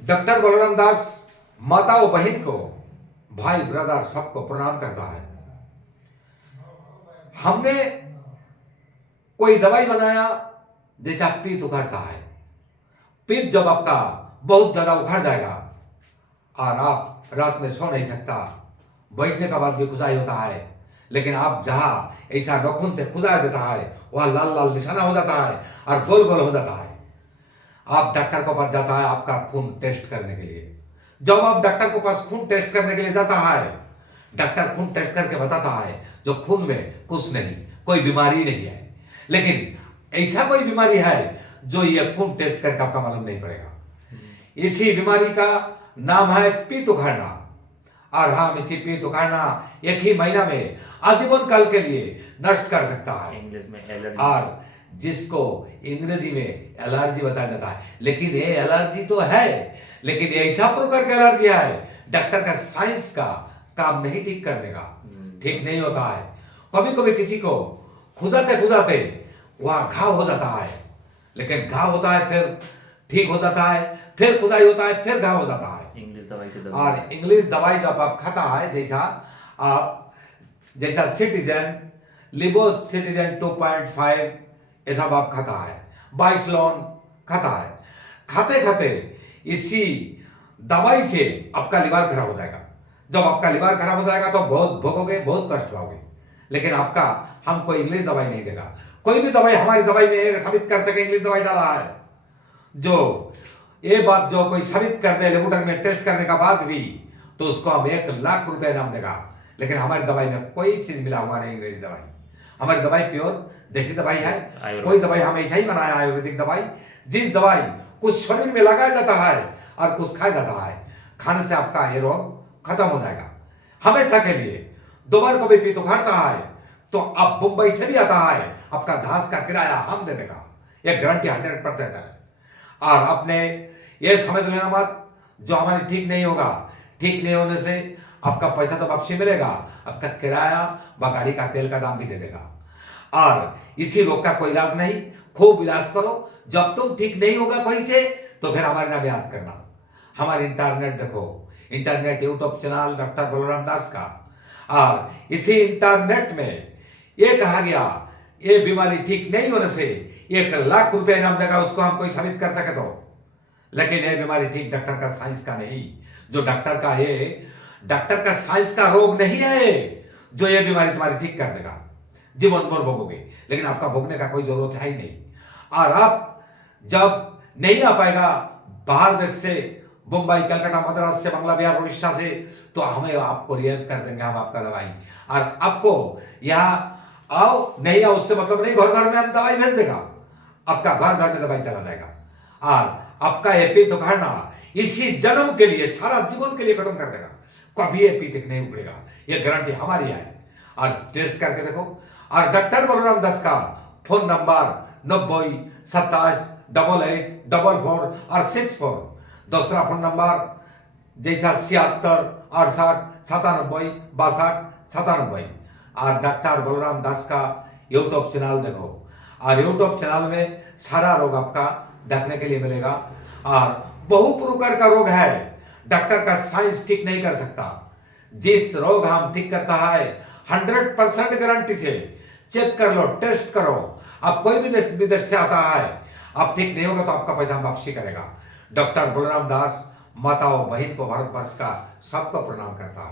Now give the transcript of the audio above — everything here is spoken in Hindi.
डॉक्टर बलराम दास माताओं बहन को, भाई ब्रदर सबको प्रणाम करता है। हमने कोई दवाई बनाया जैसा पीत उखड़ता है। पीत जब आपका बहुत ज्यादा उखड़ जाएगा और आप रात में सो नहीं सकता, बैठने का बाद भी खुजाई होता है, लेकिन आप जहां ऐसा नखून से खुजा देता है वह लाल लाल निशाना हो जाता है और गोल गोल हो जाता है। आप डॉक्टर के पास जाता है आपका खून टेस्ट करने के लिए। जब आप डॉक्टर के पास खून टेस्ट करने के लिए जाता है, डॉक्टर खून टेस्ट करके बताता है जो खून में कुछ नहीं, कोई बीमारी नहीं है, लेकिन ऐसा कोई बीमारी है जो ये खून टेस्ट करके आपका मालूम नहीं पड़ेगा। इसी बीमारी का नाम है पीत उखाड़ना। और हम इसी पीत उखाड़ना एक ही महीना में आजीवन काल के लिए नष्ट कर सकता है। इंग्लिश में एलर्जी, और जिसको अंग्रेजी में एलर्जी बताया जाता है, लेकिन ये एलर्जी तो है, लेकिन ये ऐसा प्रकार का एलर्जी है डॉक्टर का साइंस का काम नहीं ठीक करने का, ठीक नहीं होता है। कभी कभी किसी को खुजाते खुजाते वह घाव हो जाता है, लेकिन घाव होता है फिर ठीक हो जाता है, फिर खुदाई होता है, फिर घाव हो जाता है। इंग्लिश दवाई से और इंग्लिश दवाई जब आप खाता है, जैसा सिटीजन, लिबो सिटीजन 2.5 ये सब आप खाता है, बाइसलोन खाता है। खाते खाते इसी दवाई से आपका लिवर खराब हो जाएगा। जब आपका लिवर खराब हो जाएगा तो बहुत भोगोगे, बहुत कष्ट पाओगे, लेकिन आपका हमको इंग्लिश दवाई नहीं देगा। कोई भी दवाई हमारी दवाई में ये साबित कर सके इंग्लिश दवाई डाला है, जो ये बात जो कोई साबित कर दे लेबोरेटरी में टेस्ट करने का बाद भी, तो उसको हम 1 लाख रुपए इनाम देगा। लेकिन हमारी दवाई में कोई चीज मिला हुआ नहीं अंग्रेजी दवाई। हमारी दवाई प्योर देसी दवाई है। कोई दवाई हम ऐसा ही बनाया आयुर्वेदिक दवाई, जिस दवाई कुछ शरीर में लगाया जाता है और कुछ खाया जाता है, खाने से आपका ये रोग खत्म हो जाएगा हमेशा के लिए। दोबारा कभी पीत उखाड़ता है तो आप मुंबई से भी आता है, आपका जहाज का किराया हम दे देगा, ये गारंटी 100% है। और आपने ये समझ लेना मत जो हमारी ठीक नहीं होगा, ठीक नहीं होने से आपका पैसा तो वापसी मिलेगा, आपका किराया व गाड़ी का तेल का दाम भी दे देगा। और इसी रोग का कोई इलाज नहीं, खूब इलाज करो। जब तुम ठीक नहीं होगा कहीं से तो फिर हमारे नाम याद करना। हमारे इंटरनेट देखो, internet YouTube channel doctor Balram Das का, और इसी इंटरनेट में ये कहा गया ये बीमारी ठीक नहीं होने से 1 लाख रुपए इनाम देगा, उसको हम कोई साबित कर सके तो। लेकिन ये बीमारी ठीक डॉक्टर का साइंस का नहीं, जो डॉक्टर का ये डॉक्टर का साइंस का रोग नहीं है जो ये बीमारी तुम्हारी ठीक कर देगा। जीवन भर भोगोगे, लेकिन आपका भोगने का कोई जरूरत है ही नहीं। और आप जब नहीं आ पाएगा बाहर देश से, मुंबई, कलकत्ता, मद्रास से, बांग्ला, बिहार, उड़ीसा से, तो हमें आपको रियल कर देंगे हम आपका दवाई। और आपको यहाँ आओ नहीं आओ उससे मतलब नहीं, घर घर में हम दवाई भेज देगा, आपका घर घर में दवाई चला जाएगा। और आपका ये पीत उखाड़ना इसी जन्म के लिए, सारा जीवन के लिए खत्म कर देगा। कभी ये पीत नहीं उखड़ेगा, ये गारंटी हमारी है। और टेस्ट करके देखो। और डॉक्टर बलराम दास का फोन नंबर 90278844 दूसरा फोन नंबर जैसा 7668679262। और डॉक्टर बलराम दास का यूट्यूब चैनल देखो, और यूट्यूब चैनल में सारा रोग आपका देखने के लिए मिलेगा। और बहु प्रकार का रोग है डॉक्टर का साइंस ठीक नहीं कर सकता। जिस रोग हम ठीक करता है 100% गारंटी से चेक कर लो, टेस्ट करो। आप कोई भी विदेश से आता है, आप ठीक नहीं होगा तो आपका पैसा वापसी करेगा। डॉक्टर बलराम दास माताओं बहन को, भारतवर्ष का सबको प्रणाम करता है।